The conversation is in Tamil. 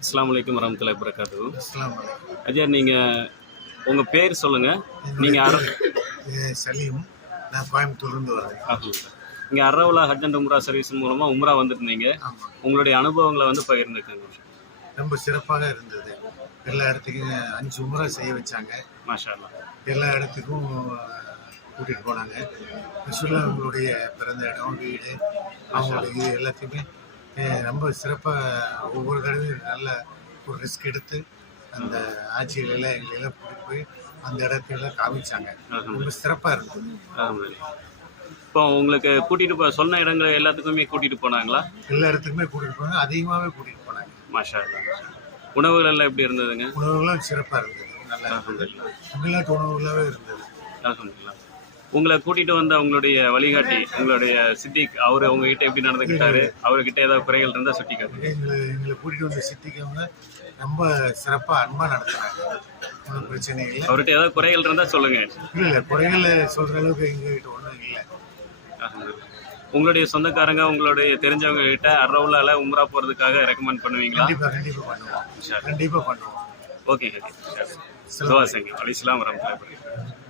அஸ்ஸலாமு அலைக்கும் வரஹ்மத்துல்லாஹி வபரகாத்துஹு. அஸ்ஸலாமு அலைக்கும். ஐயா, உங்கள் பேர் சொல்லுங்கள். நீங்கள் சலீம். நான் கோயம்புத்தூர்லேருந்து வரேன். இங்கே அரவுலா ஹஜ் அண்ட் உம்ரா சர்வீஸ் மூலமாக உம்ரா வந்துருந்தீங்க. ஆமாம். உங்களுடைய அனுபவங்களை பகிர்ந்துக்கங்க. ரொம்ப சிறப்பாக இருந்தது. எல்லா இடத்துக்கும் 5 உம்ரா செய்ய வச்சாங்க. மாஷா அல்லாஹ். எல்லா இடத்துக்கும் கூட்டிகிட்டு போனாங்க. ரசூலுல்லாஹ்வுடைய பிறந்த இடம், வீடு, அவங்களுடைய இது எல்லாத்தையுமே ரொம்ப சிறப்பாக ஒவ்வொரு தடவையும் நல்ல ஒரு ரிஸ்க் எடுத்து அந்த ஆட்சிகளெல்லாம் எங்களெல்லாம் கூட்டிகிட்டு போய் அந்த இடத்தையெல்லாம் காமிச்சாங்க. ரொம்ப சிறப்பாக இருந்தது. இப்போ உங்களுக்கு கூட்டிகிட்டு சொன்ன இடங்கள் எல்லாத்துக்குமே கூட்டிகிட்டு போனாங்களா? எல்லா இடத்துக்குமே கூட்டிகிட்டு போனாங்க. அதிகமாகவே கூட்டிகிட்டு போனாங்க. மாஷா அல்லாஹ். உணவுகள் எல்லாம் எப்படி இருந்ததுங்க? உணவுகளும் சிறப்பாக இருந்தது. நல்லா தமிழ்நாட்டு உணவுகளாகவே இருந்தது. அல்ஹம்துலில்லாஹ். உங்களை கூட்டிகிட்டு வந்த உங்களுடைய வழிகாட்டி, உங்களுடைய சித்திக், அவர் உங்ககிட்ட எப்படி நடந்துக்கிட்டாரு? அவர்கிட்ட ஏதாவது குறைகள் இருந்தால் சுட்டி காட்டுங்க. எங்களை கூட்டிகிட்டு வந்த சித்திக்கு அவங்க ரொம்ப சிறப்பாக அன்பாக நடத்துனாங்க. ஒன்றும் பிரச்சனை இல்லை. அவர்கிட்ட ஏதாவது குறைகள் இருந்தால் சொல்லுங்கள். இல்லை, குறைகள் சொல்கிற அளவுக்கு எங்ககிட்ட ஒன்றும் இல்லை. உங்களுடைய சொந்தக்காரங்க, உங்களுடைய தெரிஞ்சவங்க கிட்ட அரவுலால உம்ரா போகிறதுக்காக ரெக்கமெண்ட் பண்ணுவீங்களா? கண்டிப்பாக பண்ணுவோம். ஓகே. துவா செய்யுங்க. அலைஹிஸ்ஸலாம் வரஹ்மத்துல்லாஹி வபரகாத்துஹு.